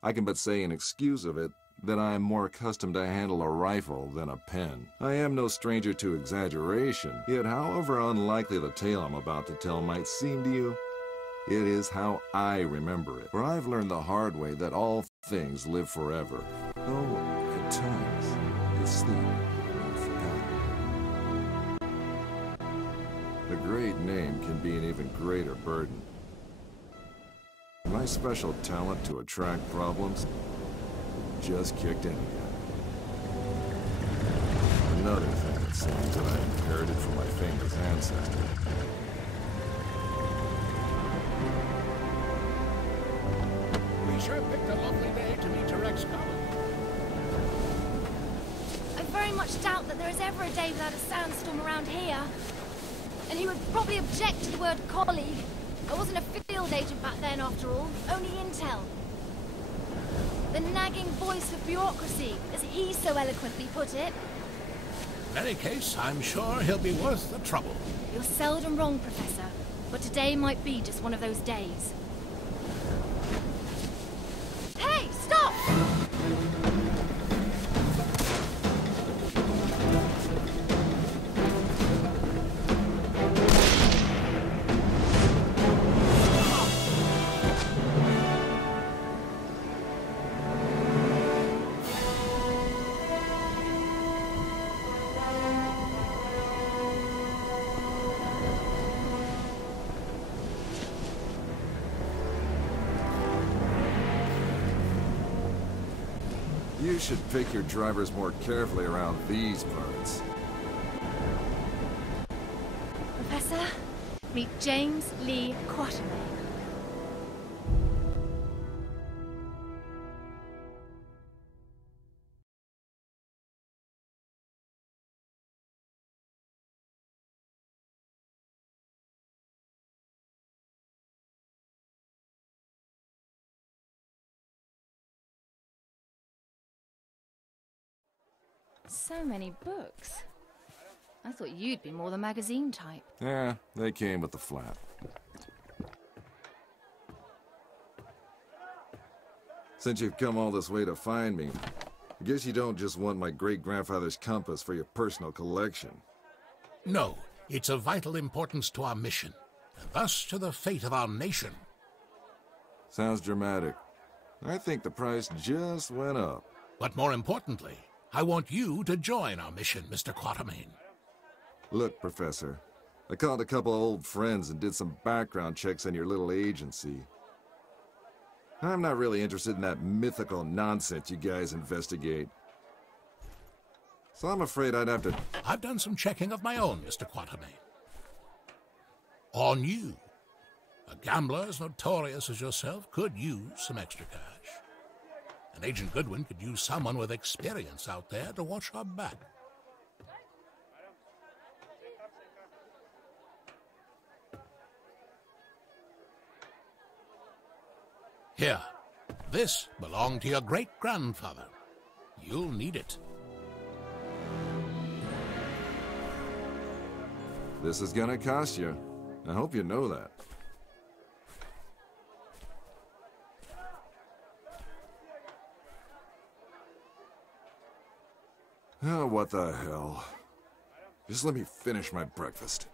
I can but say in excuse of it that I am more accustomed to handle a rifle than a pen. I am no stranger to exaggeration, yet however unlikely the tale I'm about to tell might seem to you, it is how I remember it. For I've learned the hard way that all things live forever. Though at times they sleep when forgotten. A great name can be an even greater burden. My special talent to attract problems just kicked in again. Another thing it seems that I inherited from my famous ancestor. We sure picked a lovely day to meet your ex-colleague. I very much doubt that there is ever a day without a sandstorm around here. And he would probably object to the word colleague. I wasn't a field agent back then, after all. Only intel. The nagging voice of bureaucracy, as he so eloquently put it. In any case, I'm sure he'll be worth the trouble. You're seldom wrong, Professor. But today might be just one of those days. Hey, stop! You should pick your drivers more carefully around these parts. Professor, meet James Lee Quatermain. So many books. I thought you'd be more the magazine type. Yeah, they came with the flat. Since you've come all this way to find me, I guess you don't just want my great-grandfather's compass for your personal collection. No, it's of vital importance to our mission, and thus to the fate of our nation. Sounds dramatic. I think the price just went up. But more importantly, I want you to join our mission, Mr. Quatermain. Look, Professor, I called a couple of old friends and did some background checks on your little agency. I'm not really interested in that mythical nonsense you guys investigate. So I'm afraid I'd have to... I've done some checking of my own, Mr. Quatermain. On you. A gambler as notorious as yourself could use some extra cash. And Agent Goodwin could use someone with experience out there to watch our back. Here, this belonged to your great-grandfather. You'll need it. This is gonna cost you. I hope you know that. Oh, what the hell. Just let me finish my breakfast.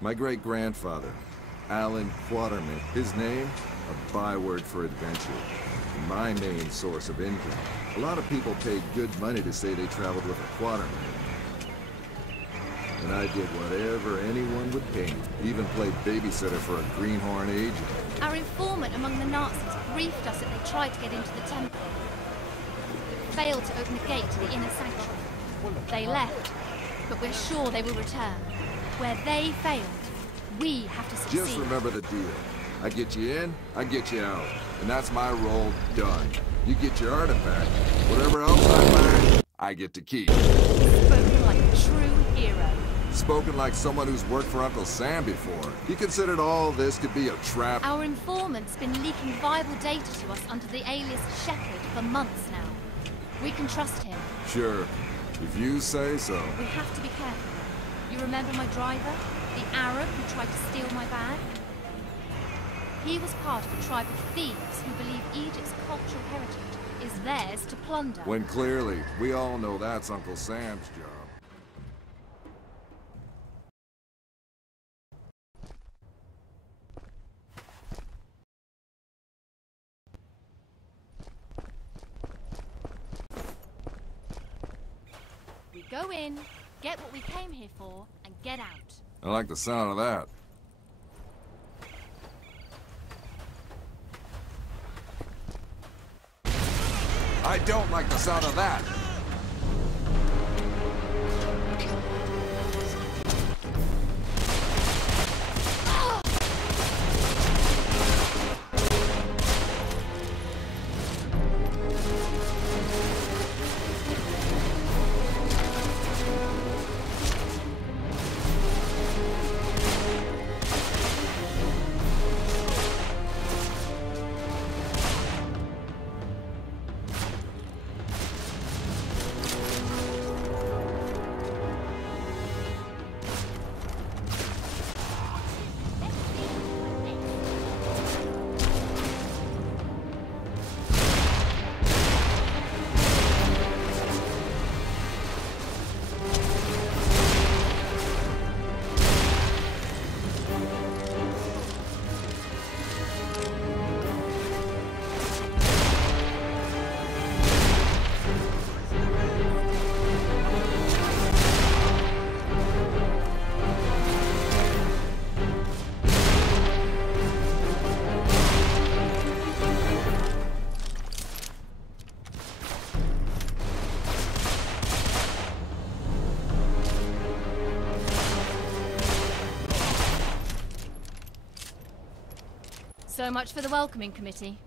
My great-grandfather, Alan Quatermain. His name, a byword for adventure. My main source of income. A lot of people paid good money to say they traveled with a Quatermain. And I did whatever anyone would pay me. Even played babysitter for a greenhorn agent. Our informant among the Nazis briefed us that they tried to get into the temple. Failed to open the gate to the inner sanctuary. They left, but we're sure they will return. Where they failed, we have to succeed. Just remember the deal. I get you in, I get you out. And that's my role done. You get your artifact. Whatever else I find, I get to keep. Spoken like a true hero. Spoken like someone who's worked for Uncle Sam before. He considered all this could be a trap. Our informant's been leaking vital data to us under the alias Shepherd for months now. We can trust him. Sure, if you say so. We have to be careful. You remember my driver? The Arab who tried to steal my bag? He was part of a tribe of thieves who believe Egypt's cultural heritage is theirs to plunder. When clearly, we all know that's Uncle Sam's job. We go in, get what we came here for, and get out. I like the sound of that. I don't like the sound of that. So much for the welcoming committee.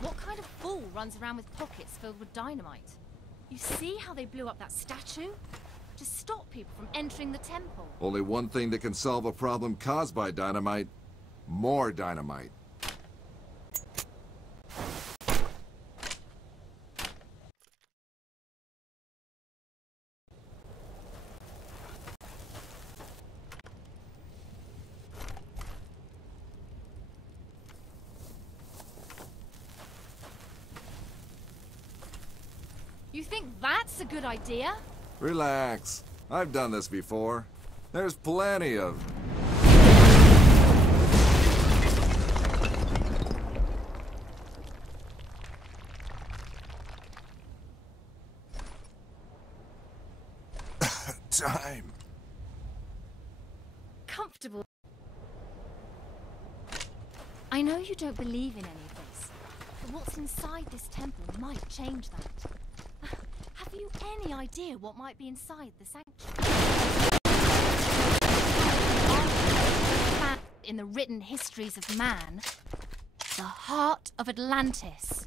What kind of fool runs around with pockets filled with dynamite? You see how they blew up that statue? To stop people from entering the temple. Only one thing that can solve a problem caused by dynamite. More dynamite. You think that's a good idea? Relax. I've done this before. There's plenty of... time. Comfortable. I know you don't believe in any of this, but what's inside this temple might change that. Have you any idea what might be inside the sanctuary? In the written histories of man, the heart of Atlantis.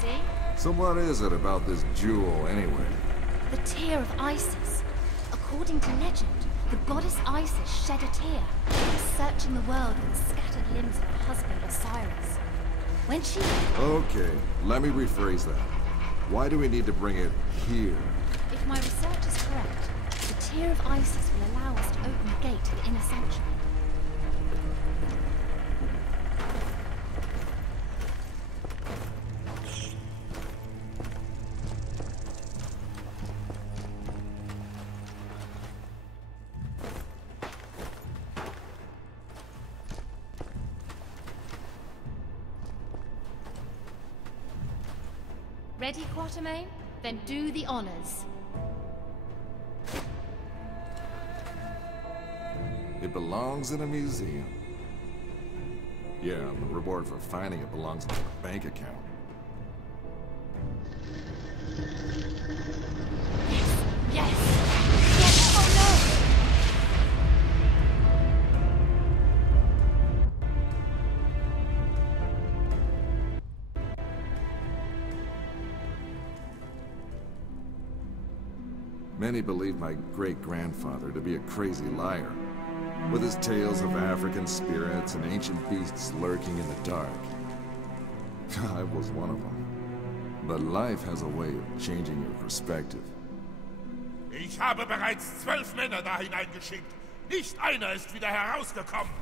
see? So what is it about this jewel, anyway? The tear of Isis. According to legend, the goddess Isis shed a tear, searching the world for the scattered limbs of her husband Osiris. When she... Okay, let me rephrase that. Why do we need to bring it here? If my research is correct, the tear of Isis will allow us to open the gate to the inner sanctuary. Ready, Quatermain? Then do the honors. It belongs in a museum. Yeah, and the reward for finding it belongs in a bank account. Yes! Yes! Oh no! Many believe my great-grandfather to be a crazy liar, with his tales of African spirits and ancient beasts lurking in the dark. I was one of them. But life has a way of changing your perspective. Ich habe bereits 12 Männer da hineingeschickt. Nicht einer ist wieder herausgekommen.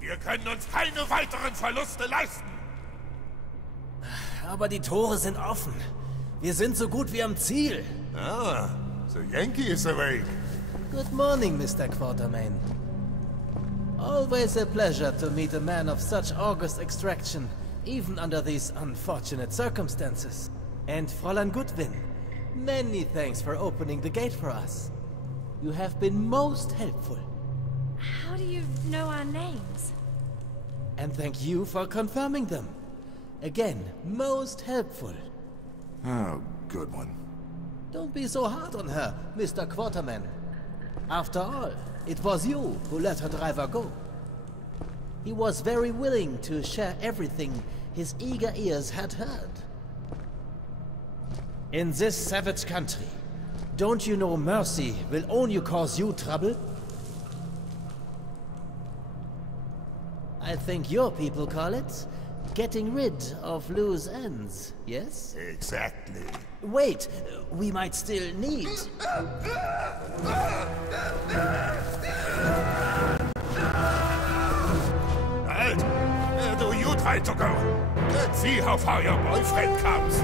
Wir können uns keine weiteren Verluste leisten. Aber die Tore sind offen. Wir sind so gut wie am Ziel. Ah, the Yankee is awake. Good morning, Mr. Quatermain. Always a pleasure to meet a man of such august extraction, even under these unfortunate circumstances. And Fräulein Goodwin, many thanks for opening the gate for us. You have been most helpful. How do you know our names? And thank you for confirming them. Again, most helpful. Oh, good one. Don't be so hard on her, Mr. Quatermain. After all, it was you who let her driver go. He was very willing to share everything his eager ears had heard. In this savage country, don't you know mercy will only cause you trouble? I think your people call it getting rid of loose ends, yes? Exactly. Wait, we might still need... Halt! Do you try to go? Let's see how far your boyfriend comes.